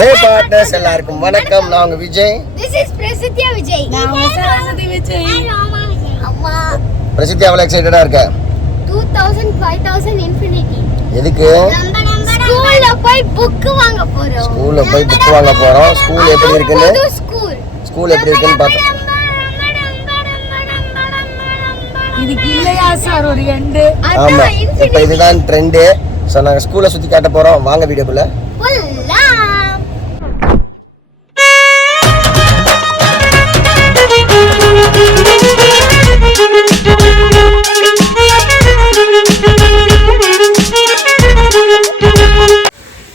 ஹே partners எல்லாருக்கும் வணக்கம். நான் உங்க Vijay. This is Prasidya Vijay. நான் சரஸ்வதி விஜய். அம்மா பிரசித்தி எவ்வளவு எக்ஸைட்டடா இருக்க? 2000 5000 infinity. எதுக்கு? ஸ்கூல்ல போய் புக் வாங்க போறோம். ஸ்கூல்ல போய் புக் வாங்க போறோம். ஸ்கூல் எப்படி இருக்குன்னு ஸ்கூல் எப்படி இருக்குன்னு பாத்து. இதுக்கு இல்லையா சார் ஒரு எண்டு? ஆமா, இப்போ இதுதான் ட்ரெண்ட். சோ நாங்க ஸ்கூல்ல சுத்தி காட்ட போறோம். வாங்க வீடியோக்குள்ள போலாம்.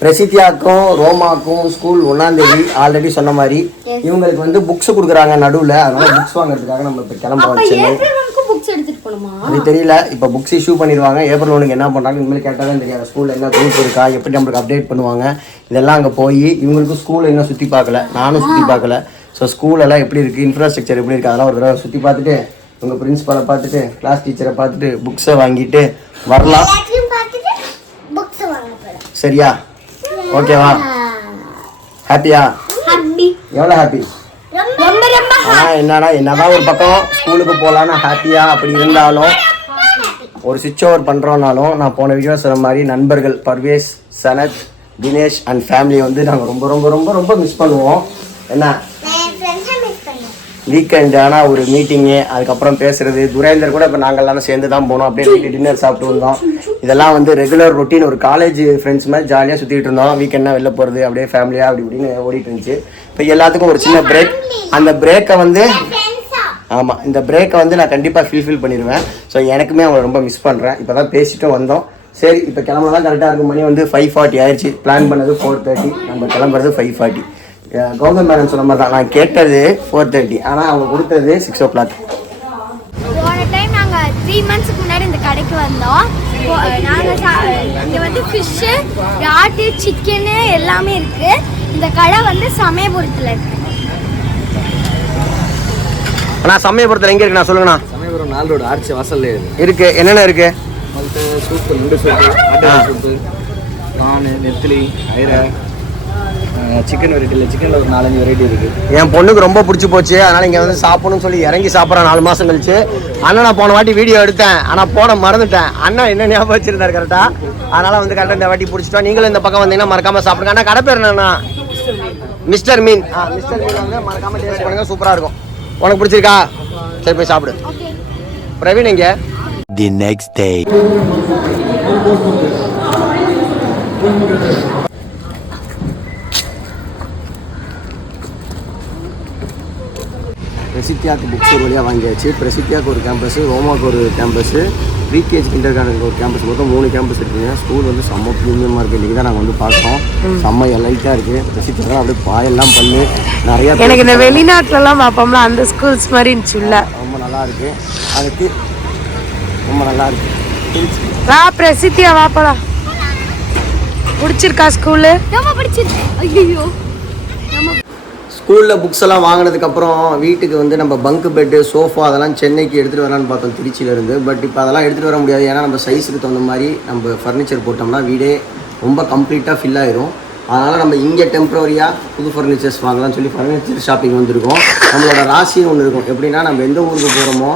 பிரசித்தியாக்கும் ரோமாக்கும் ஸ்கூல் 1ஆம் தேதி ஆல்ரெடி சொன்ன மாதிரி இவங்களுக்கு வந்து புக்ஸ் கொடுக்குறாங்க நடுவில். அதனால புக்ஸ் வாங்குறதுக்காக நம்ம இப்போ கிளம்புறோம். புக்ஸ் எடுத்துட்டு போணுமா? அது தெரியல. இப்போ புக்ஸ் இஷ்யூ பண்ணிடுவாங்க. ஏப்ரல் 1க்கு என்ன பண்ணுறாங்க இனிமேல் கேட்டால் தான் தெரியாது. ஸ்கூலில் என்ன குரூப் இருக்கா, எப்படி நம்மளுக்கு அப்டேட் பண்ணுவாங்க, இதெல்லாம் அங்கே போய் இவங்களுக்கும் ஸ்கூல் இன்னும் சுற்றி பார்க்கல, நானும் சுற்றி பார்க்கல. ஸோ ஸ்கூலெல்லாம் எப்படி இருக்குது, இன்ஃப்ராஸ்ட்ரக்சர் எப்படி இருக்குது, அதெல்லாம் ஒரு தடவை சுற்றி பார்த்துட்டு உங்கள் பிரின்ஸிபலை பார்த்துட்டு கிளாஸ் டீச்சரை பார்த்துட்டு புக்ஸை வாங்கிட்டு வரலாம். சரியா? ஓகேவா? ஹாப்பியா? எவ்வளோ ஹாப்பி? என்னதான் ஒரு பக்கம் ஸ்கூலுக்கு போகலான்னு ஹாப்பியா அப்படி இருந்தாலும் ஒரு சுவிட்ச் ஓவர் பண்ணுறோன்னாலும் நான் போன வீடியோ சொன்ன மாதிரி நண்பர்கள் பர்வேஸ், சனத், தினேஷ் அண்ட் ஃபேமிலியை வந்து நாங்கள் ரொம்ப ரொம்ப ரொம்ப ரொம்ப மிஸ் பண்ணுவோம். என்ன வீக்கெண்டு ஆனால் ஒரு மீட்டிங்கு, அதுக்கப்புறம் பேசுகிறது. துரேந்தர் கூட இப்போ நாங்கள் எல்லாம் சேர்ந்து தான் போனோம். அப்படியே வீட்டு டின்னர் சாப்பிட்டு வந்தோம். இதெல்லாம் வந்து ரெகுலர் ரொட்டீன். ஒரு காலேஜ் ஃப்ரெண்ட்ஸ் மாதிரி ஜாலியாக சுற்றிட்டு இருந்தோம். வீக்கெண்டாக வெளில போகிறது, அப்படியே ஃபேமிலியாக அப்படி இப்படின்னு ஓடிட்டு இருந்துச்சு. இப்போ எல்லாத்துக்கும் ஒரு சின்ன பிரேக். அந்த பிரேக்கை வந்து ஆமாம், இந்த பிரேக்கை வந்து நான் கண்டிப்பாக ஃபுல்ஃபில் பண்ணிடுவேன். ஸோ எனக்குமே அவங்களை ரொம்ப மிஸ் பண்ணுறேன். இப்போ தான் பேசிட்டும் வந்தோம். சரி, இப்போ கிளம்புனா கரெக்டாக இருக்கும். மணி வந்து 5:40 ஆயிடுச்சு. பிளான் பண்ணது 4:30, நம்ம கிளம்புறது 5:40. கௌதம் மேடம் சொன்ன மாதிரி தான், நான் கேட்டது 4:30, ஆனால் அவங்க கொடுத்தது 6 o'clock. போன டைம் நாங்கள் 3 months முன்னாடி இந்த கடைக்கு வந்தோம். நாங்கள் இங்கே வந்து ஃபிஷ்ஷு, ராட்டு, சிக்கனு எல்லாமே இருக்குது. இந்த கடை வந்து சமயபுரத்தில் இருக்குது. அண்ணா சமயபுரத்தில் எங்கே இருக்குண்ணா சொல்லுங்கண்ணா? சமயபுரம் 4 ரோடு ஆர்ச்சி வாசல்ல இருக்கு. என்னென்ன இருக்கு? சூப்பு, நண்டு சூப்பு, ஆட்டு சூப்பு, கான், நெத்திலி, ஐரை, சிக்கன் வெரைட்டி இல்லை, சிக்கனில் ஒரு 4-5 வெரைட்டி இருக்குது. என் பொண்ணுக்கு ரொம்ப பிடிச்சி போச்சு. அதனால் இங்கே வந்து சாப்பிடணும்னு சொல்லி இறங்கி சாப்பிட்றேன் 4 மாதம் கழிச்சு. அண்ணன் நான் போன வாட்டி வீடியோ எடுத்தேன், ஆனால் போன மறந்துட்டேன். அண்ணன் என்ன ஞாபகம் வச்சிருந்தார் கரெக்டாக. அதனால் வந்து கரெக்டாக இந்த வாட்டி பிடிச்சிட்டோம். நீங்களும் இந்த பக்கம் வந்தீங்கன்னா மறக்காமல் சாப்பிடுங்க. ஆனால் கடை பேர் என்னண்ணா? மிஸ்டர் மீன். மிஸ்டர் மீன் வந்து மறக்காமல் டேஸ்ட் பண்ணுங்கள், சூப்பராக இருக்கும். உனக்கு பிடிச்சிருக்கா? சரி போய் சாப்பிடு. பிரவீன் எங்கே? The next day. பிரசித்தியாவுக்கு புக்ஸ் ஒரு வழியாக வாங்கியாச்சு. பிரசித்தியாவுக்கு ஒரு கேம்பஸு, ரோமாவுக்கு ஒரு கேம்பஸு, ப்ரீகேஜி கிண்டர்கார்டனுக்கு ஒரு கேம்பஸ், மொத்தம் 3 கேம்பஸ் இருக்குங்க. ஸ்கூல் வந்து செம்ம ப்ரீமியமாக இருக்குது. இன்றைக்கி தான் நாங்கள் வந்து பார்த்தோம். செம்ம எலைட்டாக இருக்குது. பிரசித்தியா தான் அப்படியே பாயெல்லாம் பண்ணி நிறையா. எனக்கு இந்த வெளிநாட்டிலலாம் பார்ப்போம்ல அந்த ஸ்கூல்ஸ் மாதிரி இருந்துச்சுல்ல, ரொம்ப நல்லா இருக்குது. அதுக்கு ரொம்ப நல்லா இருக்குது. வா பிரசித்தியா வாப்பலாம். பிடிச்சிருக்கா ஸ்கூலு? ரொம்ப பிடிச்சிருக்கு. ஐயோ, ஸ்கூலில் புக்ஸ் எல்லாம் வாங்கினதுக்கப்புறம் வீட்டுக்கு வந்து நம்ம பங்க் பெட்டு, சோஃபா அதெல்லாம் சென்னைக்கு எடுத்துகிட்டு வரலான்னு பார்த்தோம் திருச்சியிலேருந்து. பட் இப்போ அதெல்லாம் எடுத்துகிட்டு வர முடியாது. ஏன்னா நம்ம சைஸுக்கு தகுந்த மாதிரி நம்ம ஃபர்னிச்சர் போட்டோம்னா வீடே ரொம்ப கம்ப்ளீட்டாக ஃபில் ஆயிரும். அதனால் நம்ம இங்கே டெம்ப்ரவரியாக புது ஃபர்னிச்சர்ஸ் வாங்கலாம்னு சொல்லி ஃபர்னிச்சர் ஷாப்பிங் வந்திருக்கோம். நம்மளோட ராசின்னு ஒன்று இருக்கும். எப்படின்னா நம்ம எந்த ஊருக்கு போகிறோமோ,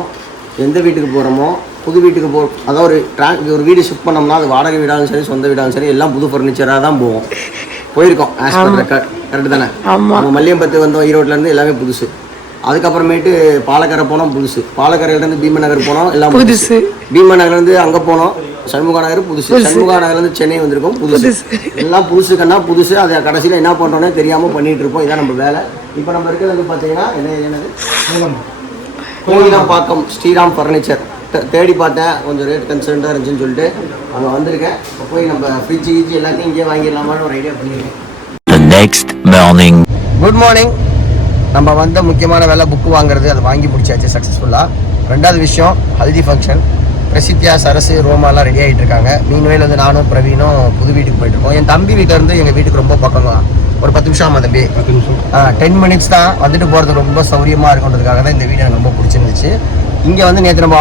எந்த வீட்டுக்கு போகிறோமோ, புது வீட்டுக்கு அதாவது ஒரு வீடு ஷிஃப்ட் பண்ணோம்னா அது வாடகை வீடாலும் சரி, சொந்த வீடாலும் சரி, எல்லாம் புது ஃபர்னிச்சராக தான் போவோம். போயிருக்கோம் ஆஸ் பர் ரெக்கார்ட். கரெக்டு தானே? நம்ம மல்லியம்பத்து வந்தோம், ஈரோட்லேருந்து எல்லாமே புதுசு. அதுக்கப்புறமேட்டு பாலக்கரை போனோம், புதுசு. பாலக்கரையிலேருந்து பீம நகர் போனோம், எல்லாம் புதுசு. பீம நகர்லேருந்து அங்கே போனோம், சண்முகா நகர் புதுசு. சண்முகா நகர்லேருந்து சென்னை வந்திருக்கோம், புதுசு. எல்லாம் புதுசுக்கன்னா புதுசு. அதை கடைசியில் என்ன பண்ணுறோன்னே தெரியாமல் பண்ணிகிட்டு இருப்போம். இதான் நம்ம வேலை. இப்போ நம்ம இருக்கிறது வந்து பார்த்தீங்கன்னா என்னது, கோயிலாம்பாக்கம் ஸ்ரீராம் ஃபர்னிச்சர். தேடி பார்த்தேன், கொஞ்சம் ரேட் கன்சர்ன்டாக இருந்துச்சுன்னு சொல்லிட்டு அங்கே வந்திருக்கேன். இப்போ போய் நம்ம ஃப்ரிட்ஜ் கீஜ் எல்லாத்தையும் இங்கே வாங்கிடலாமான்னு ஒரு ஐடியா பண்ணியிருக்கேன். Next morning. Good morning. நம்ம வந்த முக்கியமான வேலை புக்கு வாங்குறது. அதை வாங்கி முடிச்சாச்சு சக்ஸஸ்ஃபுல்லாக. 2வது விஷயம் ஹல்தி ஃபங்க்ஷன். பிரசித்தியா, சரசு, ரோமாலாம் ரெடி ஆகிட்டு இருக்காங்க. மீன்வேல் வந்து நானும் பிரவீனும் புது வீட்டுக்கு போயிட்டுருக்கோம். என் தம்பி வீட்டிலேருந்து எங்கள் வீட்டுக்கு ரொம்ப பக்கம் தான், ஒரு 10 நிமிஷம் ஆமாம் தம்பி. 10 minutes தான். வந்துட்டு போகிறது ரொம்ப சௌரியமாக இருக்குன்றதுக்காக தான் இந்த வீடியோ எனக்கு ரொம்ப பிடிச்சிருந்துச்சு. இங்கே வந்து நேற்று நம்ம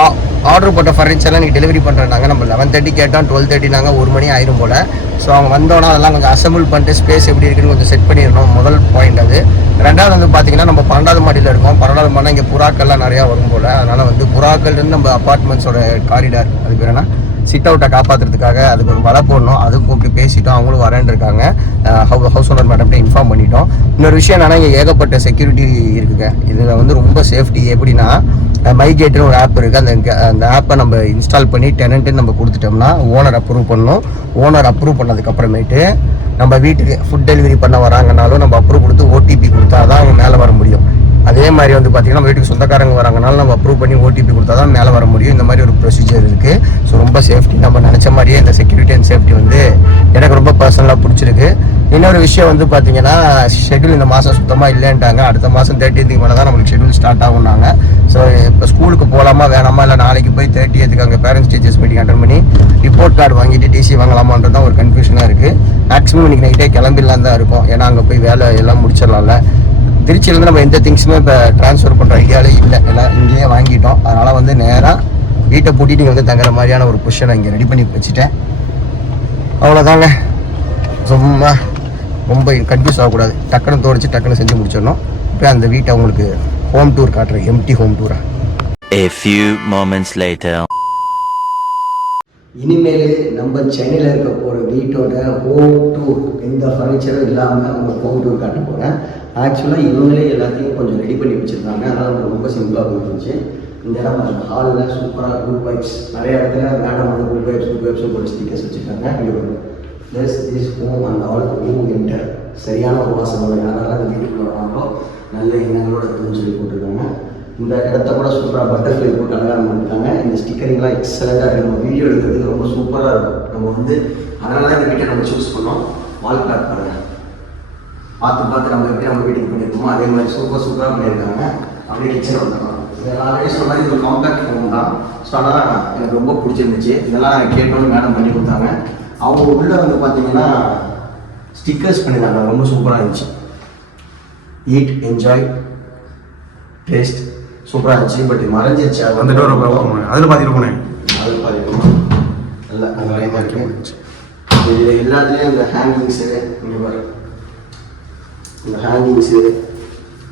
ஆர்டர் போட்ட ஃபர்னிச்சர்லாம் நீங்கள் டெலிவரி பண்ணுறாங்க. நம்ம 11:30 கேட்டோம், 12:30 நாங்கள் 1 மணி ஆயிரும் போல். ஸோ அவங்க வந்தோன்னா அதெல்லாம் கொஞ்சம் அசம்பிள் பண்ணிட்டு ஸ்பேஸ் எப்படி இருக்குன்னு கொஞ்சம் செட் பண்ணிடணும். முதல் பாயிண்ட் அது. ரெண்டாவது வந்து பார்த்தீங்கன்னா நம்ம 12வது மாடியில் இருக்கோம். 12வது மாடினா இங்கே புறாக்கள்லாம் நிறையா வரும் போல். அதனால் வந்து புறாக்கள்னு நம்ம அப்பார்ட்மெண்ட்ஸோட காரிடார் அது பேர் என்ன சிட் அவுட்டை காப்பாற்றுறதுக்காக அதுக்கு ஒரு வலை போடணும். அது கூப்பிட்டு பேசிட்டோம், அவங்களும் வரேன்னு இருக்காங்க. ஹவுஸ் ஓனர் மேடம்கிட்ட இன்ஃபார்ம் பண்ணிட்டோம். இன்னொரு விஷயம் என்னன்னா இங்கே ஏகப்பட்ட செக்யூரிட்டி இருக்குங்க. இதில் வந்து ரொம்ப சேஃப்டி. எப்படின்னா மைகேட்னு ஒரு ஆப் இருக்குது. அந்த ஆப்பை நம்ம இன்ஸ்டால் பண்ணி டெனண்ட்டு நம்ம கொடுத்துட்டோம்னா ஓனர் அப்ரூவ் பண்ணணும். ஓனர் அப்ரூவ் பண்ணதுக்கப்புறமேட்டு நம்ம வீட்டுக்கு ஃபுட் டெலிவரி பண்ண வராங்கனாலும் நம்ம அப்ரூவ் கொடுத்து ஓடிபி கொடுத்தா தான் அவங்க மேலே வர முடியும். அதே மாதிரி வந்து பார்த்திங்கன்னா நம்ம வீட்டுக்கு சொந்தக்காரங்க வராங்கனாலும் நம்ம அப்ரூவ் பண்ணி ஓடிபி கொடுத்தா தான் மேலே வர முடியும். இந்த மாதிரி ஒரு ப்ரொசீஜர் இருக்குது. ஸோ ரொம்ப சேஃப்டி. நம்ம நினச்ச மாதிரியே இந்த செக்யூரிட்டி அண்ட் சேஃப்டி வந்து எனக்கு ரொம்ப பர்சனலாக பிடிச்சிருக்கு. இன்னொரு விஷயம் வந்து பார்த்தீங்கன்னா ஷெட்யூல் இந்த மாதம் சுத்தமாக இல்லைன்ட்டாங்க. அடுத்த மாதம் 30th மேலே தான் நம்மளுக்கு ஷெட்யூல் ஸ்டார்ட் ஆகுனாங்க. ஸோ இப்போ ஸ்கூலுக்கு போகலாமா வேணாமா, இல்லை நாளைக்கு போய் 30th அங்கே பேரண்ட்ஸ் டீச்சர்ஸ் மீட்டிங் அட்டன் பண்ணி ரிப்போர்ட் கார்டு வாங்கிட்டு டிசி வாங்கலாமான்றது தான் ஒரு கன்ஃபியூஷனாக இருக்குது. மேக்ஸிமம் இன்றைக்கி நைட்டே கிளம்பிடலாம் தான் இருக்கும். ஏன்னா அங்கே போய் வேலை எல்லாம் முடிச்சிடலாம்ல. திருச்சியிலேருந்து நம்ம எந்த திங்ஸுமே இப்போ ட்ரான்ஸ்ஃபர் பண்ணுற ஐடியாலே இல்லை. எல்லாம் இங்கேயே வாங்கிட்டோம். அதனால் வந்து நேராக வீட்டை பூட்டிட்டு இங்கே வந்து தங்குற மாதிரியான ஒரு பொசிஷனை இங்கே ரெடி பண்ணி வச்சுட்டேன். அவ்வளோதாங்க. சும்மா ரொம்ப கன்ஃபியூஸ் ஆகக்கூடாது. டக்குன்னு தோடிச்சு டக்குன்னு செஞ்சு முடிச்சிடணும். இப்போ அந்த வீட்டை உங்களுக்கு ஹோம் டூர் காட்டுறேன். எம்டி ஹோம் டூரா. A few moments later. இனிமேல் நம்ம சென்னையில் இருக்க போகிற வீட்டோட ஹோம் டூர் எந்த ஃபர்னிச்சரும் இல்லாமல் உங்களுக்கு ஹோம் டூர் காட்ட போகிறேன். ஆக்சுவலாக இவங்களே எல்லாத்தையும் கொஞ்சம் ரெடி பண்ணி வச்சுருக்காங்க. அதனால் ரொம்ப சிம்பிளாக போயிடுச்சு. இந்த இடம் அந்த ஹாலில் சூப்பராக குட் வைப்ஸ். நிறைய இடத்துல மேடம் வந்து குட் வைப்ஸும் போட்டு ஸ்டிக்கர்ஸ் வச்சுருக்காங்க. இங்கே ஒரு this home and all home enter. சரியான ஒரு வாசனை. யாரெல்லாம் இந்த வீட்டுக்குள்ள வராங்களோ நல்ல எண்ணங்களோட இருக்குன்னு சொல்லி போட்டிருக்காங்க. இந்த இடத்த கூட சூப்பராக பட்டர்ஃப்ளை போட்டு அலங்காரம் பண்ணிட்டாங்க. இந்த ஸ்டிக்கரிங்லாம் எக்ஸலண்ட்டாக இருக்குது. நம்ம வீடியோ எடுக்கிறதுக்கு ரொம்ப சூப்பராக இருக்கும். நம்ம வந்து அதனால தான் இந்த வீட்டை நம்ம சூஸ் பண்ணோம். வால் கிளாக் பாருங்கள். பார்த்து நம்ம எப்படி நம்ம வீட்டுக்கு பண்ணியிருக்கோமோ அதே மாதிரி சூப்பராக பண்ணியிருக்காங்க. அப்படியே கிச்சனை வந்துடலாம். இதெல்லாம் ஆல்ரெடி சொன்ன மாதிரி ஒரு காம்பேக்ட் ஹோம் தான். ஸோ அதனால் எனக்கு ரொம்ப பிடிச்சிருந்துச்சு. இதெல்லாம் நான் கேட்டோன்னு மேடம் பண்ணி கொடுத்தாங்க. அவங்க உள்ளே வந்து பார்த்தீங்கன்னா ஸ்டிக்கர்ஸ் பண்ணியிருந்தாங்க. ரொம்ப சூப்பராக இருந்துச்சு. ஈட் என்ஜாய் டேஸ்ட் சூப்பராக இருந்துச்சு. பட் மறைஞ்சிருச்சு. அது வந்துட்டு அதில் பார்த்துட்டு போனேன். அதில் பார்த்துட்டு நல்லா அந்த மாதிரி தான் இருந்துச்சு. இதில் எல்லாத்துலேயும் இந்த ஹேங்கிங்ஸு இங்கே பாரு. இந்த ஹேங்கிங்ஸு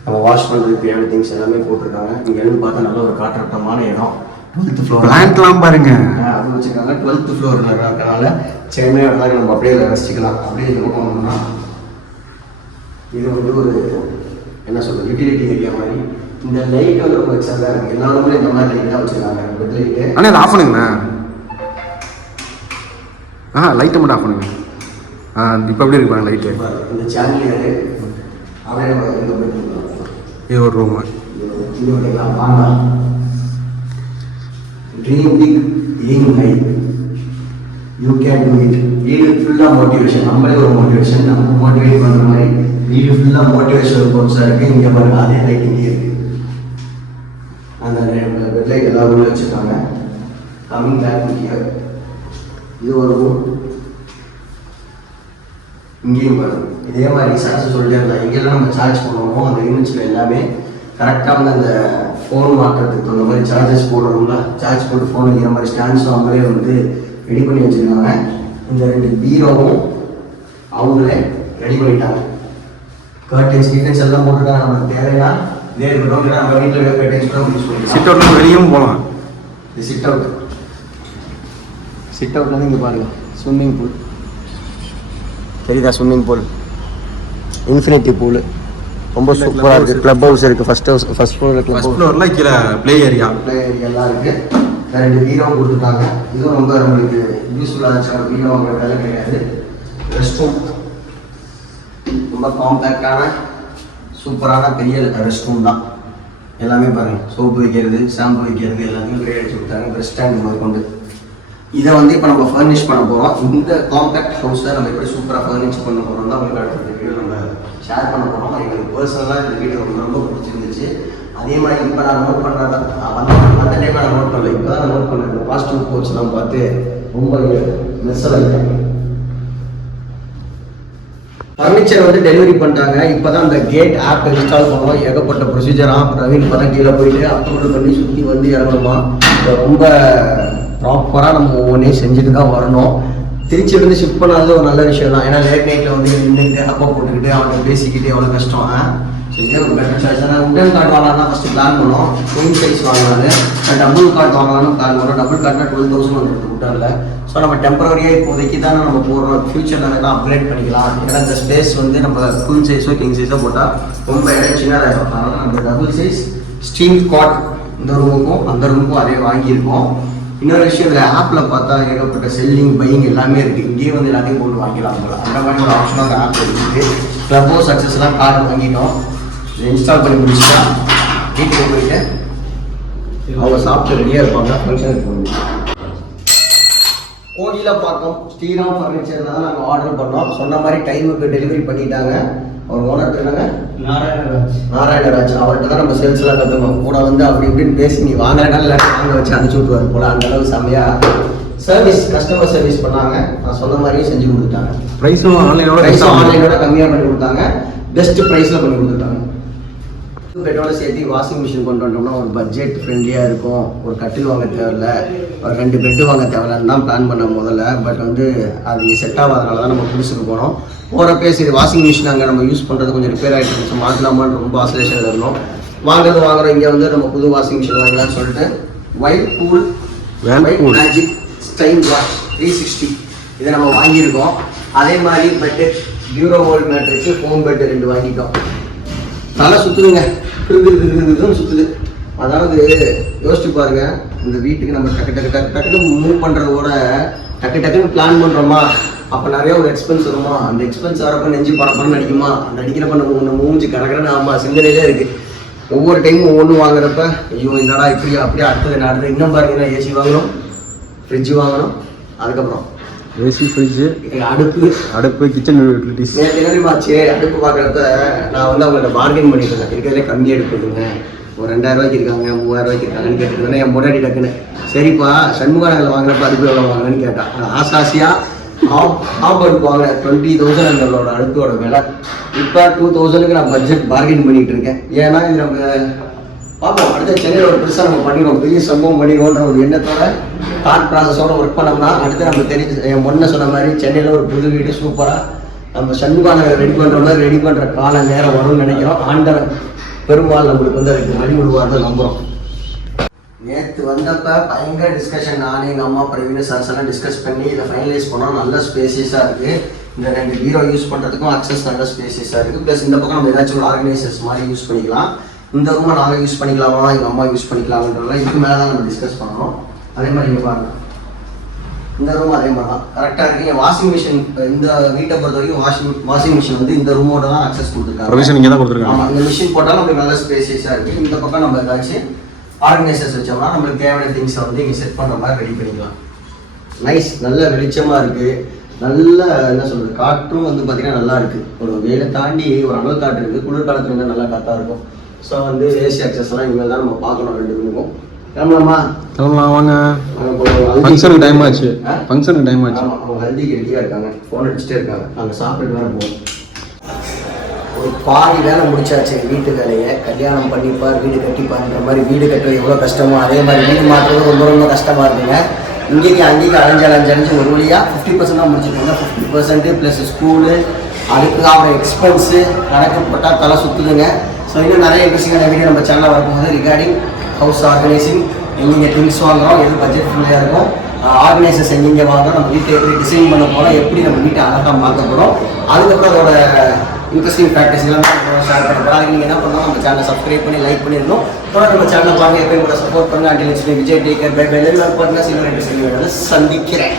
நம்ம வாஷ் பண்ணுறதுக்கு தேவையான திங்ஸ் எல்லாமே போட்டிருக்காங்க. இங்கே இருந்து பார்த்தா நல்ல ஒரு காற்றோட்டமான இடம். 12th ஃப்ளோர் பிளான்ட்லாம் பாருங்க. அது வச்சுருக்காங்க. 12th ஃப்ளோரில் இருக்கிறனால சென்னையோட மாதிரி நம்ம அப்படியே ரசிச்சிக்கலாம். அப்படியே இது போனோம்னா இது வந்து ஒரு என்ன சொல்கிறது யூட்டிலிட்டி ஏரியா மாதிரி. இந்த லைட் வந்து ரொம்ப எக்ஸாக்டாக இருக்குது. எல்லா ரூம்லையும் இந்த மாதிரி லைட்டாக வச்சுருக்காங்க. Bed light. ஆனால் இதை ஆஃப் பண்ணுங்கண்ணா. லைட்டை மட்டும் ஆஃப் பண்ணுங்க. இப்போ எப்படி இருப்பாங்க லைட்டு. இந்த சேனல் அப்படியே நம்ம எங்கே போயிட்டு இது ஒரு ரூமு. இது ஓகேங்களா. வாங்க. Dream big aim high you can do it. வீடு ஃபுல்லாக மோட்டிவேஷன். நம்மளே ஒரு மோட்டிவேஷன். நம்ம மோட்டிவேட் பண்ணுற மாதிரி வீடு ஃபுல்லாக மோட்டிவேஷன் கோர்ஸாக இருக்குது. இங்கே பாருங்கள் அதே லைட் இங்கே இருக்குது. அந்த பெட் லைட் எல்லா ரூம்லையும் வச்சுருக்காங்க. Coming back here. இது ஒரு ரூம். இங்கேயும் பாருங்கள் இதே மாதிரி சார்ஜ் சொல்லிட்டே இருந்தால் எங்கெல்லாம் நம்ம சார்ஜ் பண்ணுவோமோ அந்த யூனிட்ஸில் எல்லாமே கரெக்டாக வந்து அந்த ஃபோன் மாட்டுறதுக்கு அந்த மாதிரி சார்ஜஸ் போடுறோம்ல. சார்ஜ் போட்டு ஃபோன் வைக்கிற மாதிரி ஸ்டாண்ட்ஸும் அவங்களே வந்து ரெடி பண்ணி வச்சுருக்காங்க. இந்த 2 பீரோவும் அவங்களே ரெடி பண்ணிட்டாங்க. கர்டன்ஸ் கீட்டன்ஸ் எல்லாம் போட்டுருக்காங்க. நமக்கு தேவைன்னா இதே இருக்கட்டும். நம்ம வீட்டில் கர்டன்ஸ் கூட யூஸ் பண்ணிக்கலாம். சிட் அவுட்லாம் வெளியும் போகலாம். இது சிட் அவுட். சிட் அவுட்லேருந்து இங்கே பாருங்கள் ஸ்விம்மிங் பூல் தெரியுதா. ஸ்விம்மிங் பூல் இன்ஃபினிட்டி பூல் ரொம்ப சூப்பராக இருக்குது. க்ளப் ஹவுஸ் இருக்குது. ஃபர்ஸ்ட் ஃப்ளோரில் கீழே ப்ளே ஏரியாலாம் இருக்குது. 2 பீரோ கொடுத்துட்டாங்க. இதுவும் ரொம்ப நம்மளுக்கு யூஸ்ஃபுல்லாக இருந்துச்சு. பீரோ அவங்க வேலை கிடையாது. ரெஸ்ட் ரூம் ரொம்ப காம்பேக்டான சூப்பரான பெரிய ரெஸ்ட் ரூம் தான். எல்லாமே பாருங்கள் சோப்பு வைக்கிறது ஷாம்பு வைக்கிறது எல்லாத்தையும் கிரேட் அடிச்சு கொடுத்தாங்க. ப்ரெஷ் ஸ்டாண்ட் முதல் கொண்டு. இதை வந்து இப்போ நம்ம ஃபர்னிஷ் பண்ண போகிறோம். இந்த காம்பேக்ட் ஹவுஸை நம்ம எப்படி சூப்பராக ஃபர்னிஷ் பண்ண போகிறோம் தான் உங்களுக்கு அடுத்த வீடியோ நம்ம ஷேர் பண்ண போகிறோம். எங்களுக்கு பர்சனலாக இந்த வீடியோ ரொம்ப பிடிச்சிருந்துச்சு. அதே மாதிரி இப்போ நான் நோட் பண்ணுறதா அந்த டைம் நான் நோட் பண்ணல. இப்போ தான் நான் நோட் பண்ணேன். இந்த பாசிட்டிவ் கோட்ஸ்லாம் பார்த்து ரொம்ப மெஸ்ஸாக இருக்கேன். ஃபர்னிச்சர் வந்து டெலிவரி பண்ணிட்டாங்க. இப்போ தான் அந்த கேட் ஆப் இன்ஸ்டால் பண்ணோம். ஏகப்பட்ட ப்ரொசீஜராக ரவீன் இப்போ தான் கீழே போயிட்டு அப்லோடு பண்ணி சுற்றி வந்து இறங்கணுமா. ரொம்ப ப்ராப்பராக நம்ம ஒவ்வொன்றையும் செஞ்சுட்டு தான் வரணும். திருச்சியிலேருந்து ஷிஃப்ட் பண்ணாதது ஒரு நல்ல விஷயம் தான். ஏன்னா லேட் நைட்டில் வந்து நின்றுட்டு அப்பா போட்டுக்கிட்டு அவனை பேசிக்கிட்டு எவ்வளோ கஷ்டம். ஸோ இதே ஒரு பெட்டர் சாய்ஸ். ஆனால் உடன் கார்டு வாங்கலாம் தான் ஃபஸ்ட்டு பிளான் பண்ணோம். குயின் சைஸ் வாங்கலான்னு. டபுள் கார்டு வாங்கலாம்னு பிளான் பண்ணோம். டபுள் கார்டுனா 12,000 வந்துருக்கு உடனில். ஸோ நம்ம டெம்பரரியாக இப்போதைக்கு தானே நம்ம போடுறோம். ஃபியூச்சரில் வேணால் அப்கிரேட் பண்ணிக்கலாம். ஏன்னா இந்த ஸ்பேஸ் வந்து நம்ம குயின் சைஸோ கிங் சைஸோ போட்டால் ரொம்ப இடம் சின்னதாக. அதனால் நம்ம டபுள் சைஸ் ஸ்டீம் காட் இந்த ரூமுக்கும் அந்த ரூமுக்கும் அதே வாங்கியிருக்கோம். இன்னொரு விஷயம் இதில் ஆப்பில் பார்த்தா ஏகப்பட்ட செல்லிங் பையிங் எல்லாமே இருக்குது. இங்கேயே வந்து எல்லாத்தையும் போட்டு வாங்கிக்கலாம் போல. அந்த மாதிரி ஒரு ஆப்ஷனாக ஆப் இருக்குது. க்ளப் ஹவுஸ் சக்ஸஸ்லாம் கார்டு வாங்கிட்டோம். இதை இன்ஸ்டால் பண்ணி முடிச்சுட்டா வீட்டுக்கு போயிட்டு அவங்க சாப்பிட்டு ரெடியாக இருப்பாங்க. ஃபங்க்ஷனுக்கு போகணும். கோகிலப்பாக்கம் ஸ்ரீராம் ஃபர்னிச்சர் தான் நாங்கள் ஆர்டர் பண்ணோம். சொன்ன மாதிரி டைமுக்கு டெலிவரி பண்ணிட்டாங்க. அவர் ஓனர் என்னங்க நாராயணராஜ். அவர்கிட்ட தான் நம்ம சேல்ஸ்லாம் கற்றுக்கணும். கூட வந்து அப்படி இப்படின்னு பேசி நீ வாங்கினா இல்லை வாங்க வச்சு அனுப்பிச்சி விட்டுவார் போல. அந்த அளவு செம்மையாக சர்வீஸ் கஸ்டமர் சர்வீஸ் பண்ணாங்க. நான் சொன்ன மாதிரியே செஞ்சு கொடுத்துட்டாங்க. ப்ரைஸும் ஆன்லைனோட கம்மியாக பண்ணி கொடுத்தாங்க. பெஸ்ட் ப்ரைஸில் பண்ணி கொடுத்துட்டாங்க. பெட்ரோலை சேர்த்து வாஷிங் மிஷின் கொண்டு வந்தோம்னா ஒரு பட்ஜெட் ஃப்ரெண்ட்லியாக இருக்கும். ஒரு கட்டில் வாங்க தேவையில்ல, ஒரு 2 பெட்டு வாங்க தேவையில்லன்னு தான் பிளான் பண்ண முதல்ல. பட் வந்து அது செட் ஆகாதனால தான் நம்ம புதுசுக்கு போனோம். போகிறப்பே சரி வாஷிங் மிஷின் அங்கே நம்ம யூஸ் பண்ணுறது கொஞ்சம் ரிப்பேர் ஆகிட்டு இருந்துச்சு, மாற்றலாமான்னு ரொம்ப ஆசோலேஷன் இருந்தோம். வாங்குறோம் இங்கே வந்து நம்ம புது வாஷிங் மிஷின் வாங்கலாம்னு சொல்லிட்டு white cool magic stain wash 360 இதை நம்ம வாங்கியிருக்கோம். அதே மாதிரி பெட்டு டியூரோவோல் மேட்ரிக்ஸு ஃபோம் பெட்டு 2 வாங்கிட்டோம். தலை சுற்றுதுங்க, சுற்றுது. அதாவது யோசிச்சு பாருங்க, இந்த வீட்டுக்கு நம்ம டக்கு மூவ் பண்ணுறதோட டக்குன்னு பிளான் பண்ணுறோமா, அப்போ நிறைய ஒரு எக்ஸ்பென்ஸ் வருமா. அந்த எக்ஸ்பென்ஸ் வரப்போ நெஞ்சு படப்படம் நடிக்குமா, நடிக்கிறப்ப நம்ம மூஞ்சி கடற்கடன்னு ஆமாம் சிந்தனையிலே இருக்குது. ஒவ்வொரு டைமும் ஒவ்வொன்று வாங்குறப்ப ஐயோ என்னடா இப்படி அப்படியே அடுத்தது இன்னும் பாருங்கன்னா ஏசி வாங்கணும், ஃப்ரிட்ஜ் வாங்கணும், அதுக்கப்புறம் ஏசி ஃப்ரிட்ஜு அடுப்பு கிச்சன் யூட்டிலிட்டிஸ். நேற்று அடுப்பு பார்க்குறப்ப நான் வந்து அவங்கள்ட்ட பார்கெயின் பண்ணிட்டு இருந்தேன். இருக்கிறதுலே கம்மி அடுப்புங்க, ஒரு 2000 ரூபாய்க்கு இருக்காங்க 3000 ரூபாய்க்கு இருக்காங்கன்னு கேட்டுருந்தேன். என் முன்னாடி டக்குன்னு சரிப்பா சண்முகாநகரில் வாங்குறப்ப அடுப்பு எவ்வளோ வாங்கினேன்னு கேட்டான். ஆசாசியாக ஆப் அடுப்பு வாங்கினேன் 20,000 எங்களோட அடுப்போட விலை. இப்போ 2000க்கு நான் பட்ஜெட் பார்கெயின் பண்ணிட்டு இருக்கேன். ஏன்னா இது நம்ம பார்ப்போம் அடுத்த சென்னையில் ஒரு பெருசாக நம்ம பண்ணிடுவோம், பெரிய சம்பவம் பண்ணிடுவோன்ற ஒரு எண்ணத்தோட தாட் ப்ராசஸோட ஒர்க் பண்ணோம்னா அடுத்து நம்ம தெரிஞ்சு என் முன்ன சொன்ன மாதிரி சென்னையில் ஒரு புது வீடு சூப்பராக நம்ம சண்முகாநகர் ரெடி பண்ணுற மாதிரி ரெடி பண்ணுற கால நேரம் வரும்னு நினைக்கிறோம். ஆண்டவன் பெரும்பாலும் நம்மளுக்கு வந்து அதுக்கு வழி விடுவார்னு நம்புகிறோம். நேற்று வந்தப்போ பயங்கர டிஸ்கஷன், நானே எங்கள் அம்மா பிரவீன் சார்ஸ் எல்லாம் டிஸ்கஸ் பண்ணி இதை ஃபைனலைஸ் பண்ணோம். நல்ல ஸ்பேசியஸாக இருக்குது. இந்த 2 பீரோ யூஸ் பண்ணுறதுக்கும் அக்சஸ் நல்ல ஸ்பேசியஸாக இருக்குது. ப்ளஸ் இந்த பக்கம் நம்ம ஏதாச்சும் ஒரு ஆர்கனைசர்ஸ் மாதிரி யூஸ் பண்ணிக்கலாம். இந்த ரூமை நாங்கள் யூஸ் பண்ணிக்கலாமா, எங்கள் அம்மா யூஸ் பண்ணிக்கலாம்ன்றதுலாம் இதுக்கு மேலே தான் நம்ம டிஸ்கஸ் பண்ணணும். அதே மாதிரி இங்கே பாருங்கள், இந்த ரூம் அதே மாதிரி தான் கரெக்டாக இருக்குது. என் வாஷிங் மிஷின் இந்த வீட்டை பொறுத்த வரைக்கும் வாஷிங் மிஷின் வந்து இந்த ரூமோட தான் அக்சஸ் கொடுத்துருக்காங்க. ஆமாம், இந்த மிஷின் போட்டாலும் நம்மளுக்கு நல்ல ஸ்பேசியஸாக இருக்குது. இந்த பக்கம் நம்ம ஏதாச்சும் ஆர்கனைசர்ஸ் வச்சோம்னா நம்மளுக்கு தேவையான திங்ஸை வந்து இங்கே செட் பண்ணுற மாதிரி ரெடி பண்ணிக்கலாம். நைஸ், நல்ல வெளிச்சமாக இருக்குது. நல்ல என்ன சொல்கிறது, காற்றும் வந்து பார்த்திங்கன்னா நல்லா இருக்குது. ஒரு வெயிலை தாண்டி ஒரு அனல் காற்று இருக்குது. குளிர்காலத்தில் வந்து நல்லா காற்றாக இருக்கும். ஸோ வந்து ஏசி அக்சஸ்லாம் இனிமேல் தான் நம்ம பார்க்கணும். 2 ரூமுக்கும் கிளம்பலாமா? கிளம்பலாம் வாங்க. ஃபங்க்ஷனுக்கு டைம் ஆச்சு. ஆமாம், அவங்க ஹல்திக்கு ரெடியாக இருக்காங்க, ஃபோன் அடிச்சுட்டே இருக்காங்க. நாங்கள் சாப்பிட்டு வேறு போவோம். ஒரு பாதி வேலை முடிச்சாச்சு வீட்டு வேலையை. கல்யாணம் பண்ணிப்பார் வீடு கட்டிப்பாருன்ற மாதிரி வீடு கட்டுறது எவ்வளோ கஷ்டமோ அதே மாதிரி வீடு மாற்றுறது ரொம்ப ரொம்ப கஷ்டமாக இருக்குங்க. இங்கேயும் அங்கேயும் அலைஞ்சு ஒரு வழியாக 50% தான் முடிச்சுருக்காங்க. 50% ப்ளஸ் ஸ்கூலு, அதுக்கு அவங்க எக்ஸ்பென்ஸு கணக்கு போட்டால் தலை சுற்றுதுங்க. ஸோ இன்னும் நிறைய இன்ட்ரெஸ்டிங்கான வீடியோ நம்ம சேனலில் வரும்போது ரிகார்டிங் ஹவுஸ் ஆர்கனைசிங், எங்கெங்கே திங்ஸ் வாங்குகிறோம், எது பட்ஜெட் ஃப்ரெண்ட்லியாக இருக்கும், ஆர்கனைசர்ஸ் எங்கெங்கே வாங்குறோம், நம்ம வீட்டை எப்படி டிசைன் பண்ண போகிறோம், எப்படி நம்ம வீட்டை அழகாக பார்க்க போகிறோம், அதுக்கப்புறம் அதோட இன்ட்ரெஸ்டிங் ஃபேக்டர்ஸ் எல்லாம் ஷேர் பண்ண போகிறோம். அதுக்கு நீங்கள் என்ன பண்ணணும், நம்ம சேனலை சப்ஸ்கிரைப் பண்ணி லைக் பண்ணிடணும். தொடர்ந்து நம்ம சேனலை பாருங்கள், எப்பயும் கூட சப்போர்ட் பண்ணுங்கள். அண்டில் விஜய் டேக்கர் பை பை. எல்லாரும் பார்த்தீங்கன்னா சந்திக்கிறேன்.